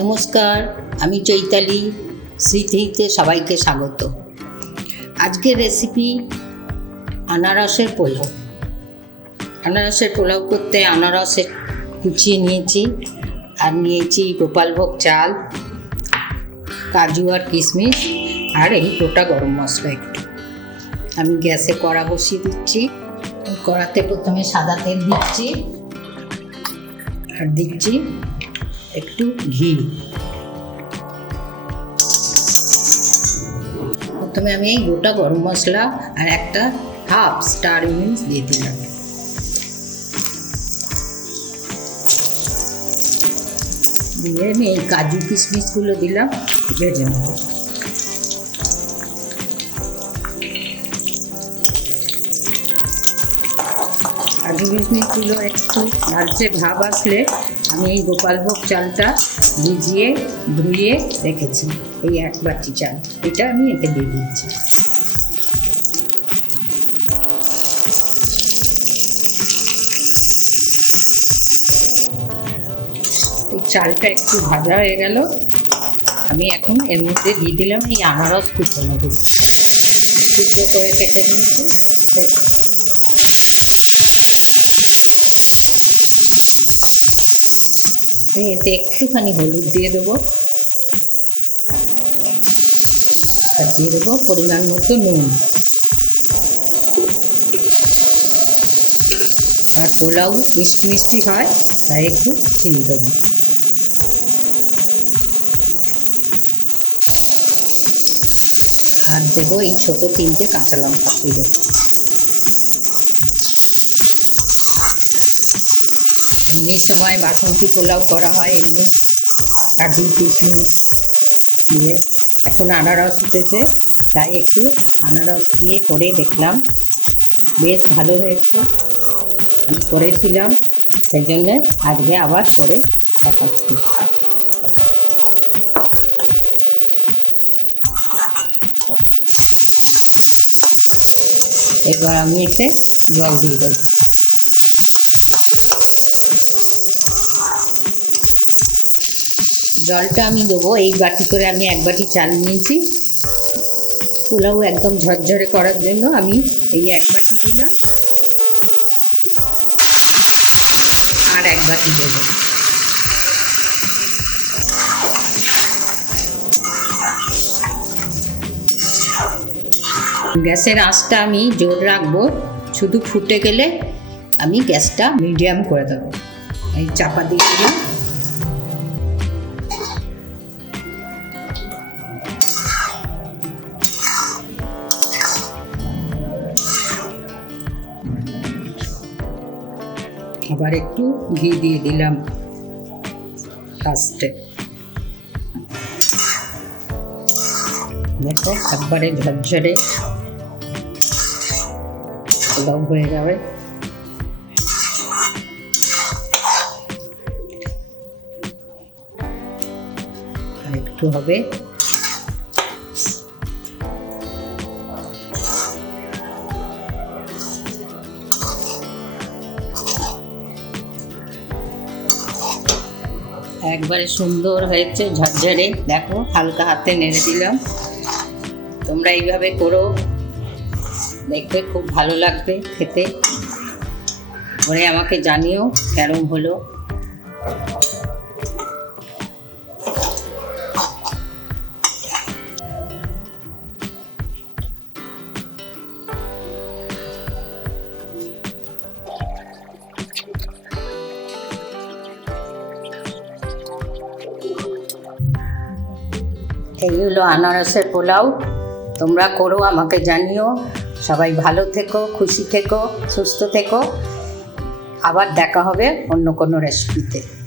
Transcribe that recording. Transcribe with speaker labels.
Speaker 1: নমস্কার, আমি চৈতালি, স্মৃতিতে সবাইকে স্বাগত। আজকের রেসিপি আনারসের পোলাও। আনারসের পোলাও করতে আনারসের কুচিয়ে নিয়েছি, আর নিয়েছি গোপালভোগ চাল, কাজু আর কিশমিশ, আর এই গোটা গরম মশলা একটু। আমি গ্যাসে কড়া বসিয়ে দিচ্ছি। কড়াতে প্রথমে সাদা তেল দিচ্ছি, আর দিচ্ছি একটু ঘি। প্রথমে আমি এই গোটা গরম মশলা আর একটা হাফ স্টার মিন্স দিয়ে দিলাম। দিয়ে আমি এই কাজু কিশমিশগুলো দিলাম। ভেজে নেব কাজু কিশমিশগুলো একটু লালচে ভাব আসলে আমি এই গোপালভোগ চালটা ভিজিয়ে, ধুয়ে রেখেছি। এই এক বাটি চাল। এটা আমি এতে দিয়ে দিচ্ছি। এই চালটা একটু ভাজা হয়ে গেল। আমি এখন এর মধ্যে দিয়ে দিলাম এই আনারস কুচনোগুলো টুকরো করে কেটে নিয়েছি। আমি এতে একটুখানি হলুদ দিয়ে দেবো। আর দিয়ে দেবো পরিমাণ মতো নুন। আর পোলাও মিষ্টি মিষ্টি হয়, তাই একটু চিনি দেবো। আর দেবো এই ছোট তিনটে কাঁচা লঙ্কা দিয়ে। এমনি সময় বাসন্তী পোলাও করা হয়, এমনি কাজু কিশমিশ দিয়ে। এখন আনারস উঠেছে, তাই একটু আনারস দিয়ে করে দেখলাম। বেশ ভালো হয়েছে। আমি করেছিলাম, সেই জন্যে আজকে আবার করে দেখাচ্ছি। এবার আমি এতে জল দিয়ে দেবো। জলটা আমি দেবো। এই বাটি করে আমি এক বাটি চাল নিয়েছি। পোলাও একদম ঝরঝরে করার জন্য আমি এই এক বাটি দিলাম। আর এক বাটি দেবো। গ্যাসের আঁচটা আমি জোর রাখব। শুধু ফুটে গেলে আমি গ্যাসটা মিডিয়াম করে দেবো। এই চাপা দিয়ে দিলাম। আবার একটু ঘি দিয়ে দিলাম ফার্স্টে দেখো একবারে ঝরঝরে পোলাও হয়ে যাবে। একটু হবে একবারে সুন্দর হয়েছে, ঝরঝরে। দেখো, হালকা হাতে নেড়ে দিলাম। তোমরা এইভাবে করো। দেখবে খুব ভালো লাগবে খেতে। পরে আমাকে জানিও কেরম হলো। এই হলো আনারসের পোলাও। তোমরা করো, আমাকে জানিও। সবাই ভালো থেকো, খুশি থেকো, সুস্থ থেকো। আবার দেখা হবে অন্য কোনো রেসিপিতে